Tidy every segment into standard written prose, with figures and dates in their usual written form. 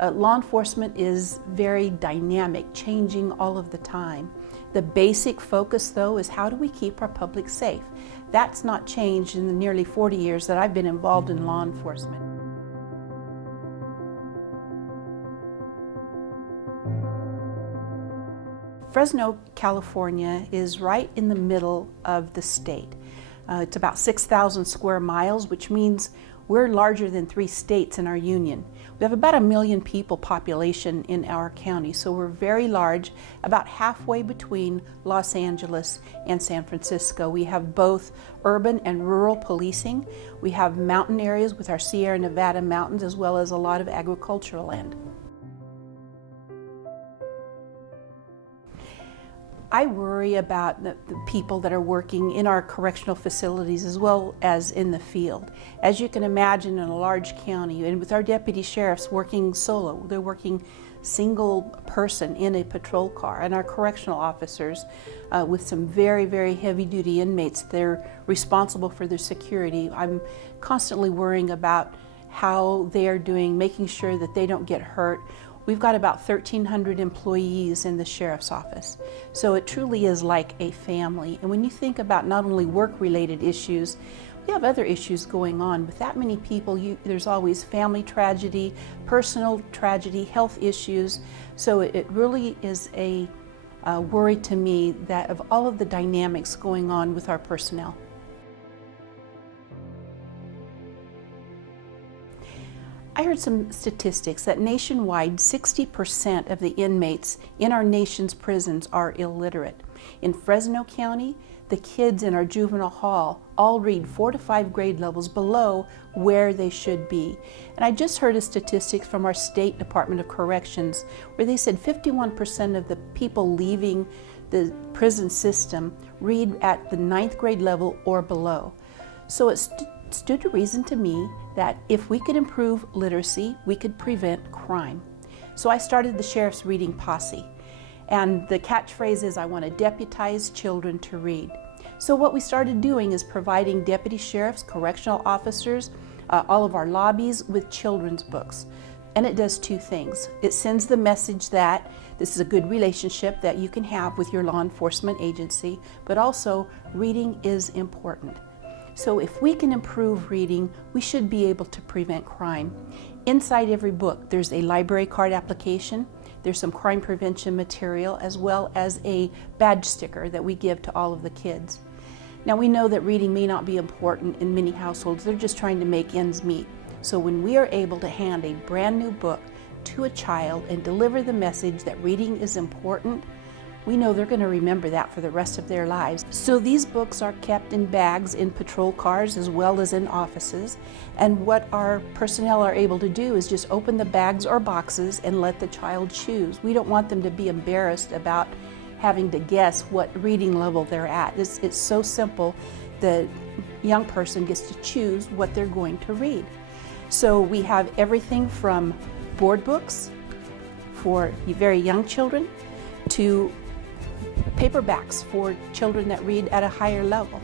Law enforcement is very dynamic, changing all of the time. The basic focus, though, is how do we keep our public safe? That's not changed in the nearly 40 years that I've been involved in law enforcement. Fresno, California is right in the middle of the state. It's about 6,000 square miles, which means we're larger than 3 states in our union. We have about 1 million people population in our county, so we're very large, about halfway between Los Angeles and San Francisco. We have both urban and rural policing. We have mountain areas with our Sierra Nevada mountains, as well as a lot of agricultural land. I worry about the people that are working in our correctional facilities as well as in the field. As you can imagine, in a large county, and with our deputy sheriffs working solo, they're working single person in a patrol car, and our correctional officers with some very, very heavy duty inmates, they're responsible for their security. I'm constantly worrying about how they are doing, making sure that they don't get hurt. We've got about 1,300 employees in the sheriff's office. So it truly is like a family. And when you think about not only work-related issues, we have other issues going on. With that many people, there's always family tragedy, personal tragedy, health issues. So it really is a worry to me that of all of the dynamics going on with our personnel. I heard some statistics that nationwide 60% of the inmates in our nation's prisons are illiterate. In Fresno County, the kids in our juvenile hall all read 4 to 5 grade levels below where they should be. And I just heard a statistic from our State Department of Corrections where they said 51% of the people leaving the prison system read at the 9th grade level or below. So it stood to reason to me that if we could improve literacy, we could prevent crime. So I started the Sheriff's Reading Posse. And the catchphrase is, I want to deputize children to read. So what we started doing is providing deputy sheriffs, correctional officers, all of our lobbies with children's books. And it does 2 things. It sends the message that this is a good relationship that you can have with your law enforcement agency, but also reading is important. So if we can improve reading, we should be able to prevent crime. Inside every book, there's a library card application, there's some crime prevention material, as well as a badge sticker that we give to all of the kids. Now we know that reading may not be important in many households, they're just trying to make ends meet. So when we are able to hand a brand new book to a child and deliver the message that reading is important, we know they're going to remember that for the rest of their lives. So these books are kept in bags in patrol cars as well as in offices. And what our personnel are able to do is just open the bags or boxes and let the child choose. We don't want them to be embarrassed about having to guess what reading level they're at. It's so simple. The young person gets to choose what they're going to read. So we have everything from board books for very young children to paperbacks for children that read at a higher level.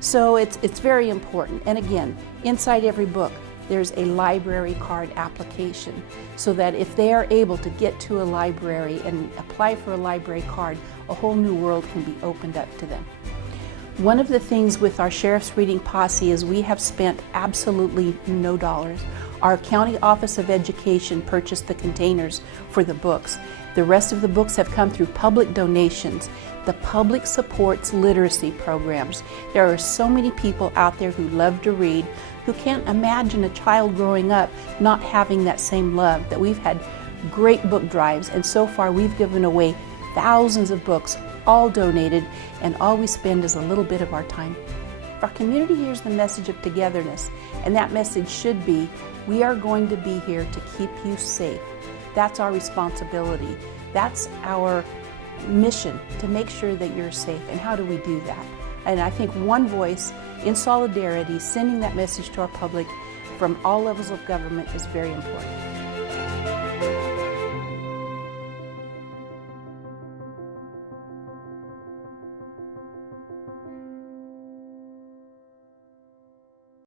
So it's very important. And again, inside every book, there's a library card application so that if they are able to get to a library and apply for a library card, a whole new world can be opened up to them. One of the things with our Sheriff's Reading Posse is we have spent absolutely no dollars. Our County Office of Education purchased the containers for the books. The rest of the books have come through public donations. The public supports literacy programs. There are so many people out there who love to read, who can't imagine a child growing up not having that same love. That we've had great book drives, and so far we've given away thousands of books, all donated, and all we spend is a little bit of our time. Our community hears the message of togetherness, and that message should be, we are going to be here to keep you safe. That's our responsibility. That's our mission, to make sure that you're safe. And how do we do that? And I think one voice in solidarity, sending that message to our public from all levels of government is very important.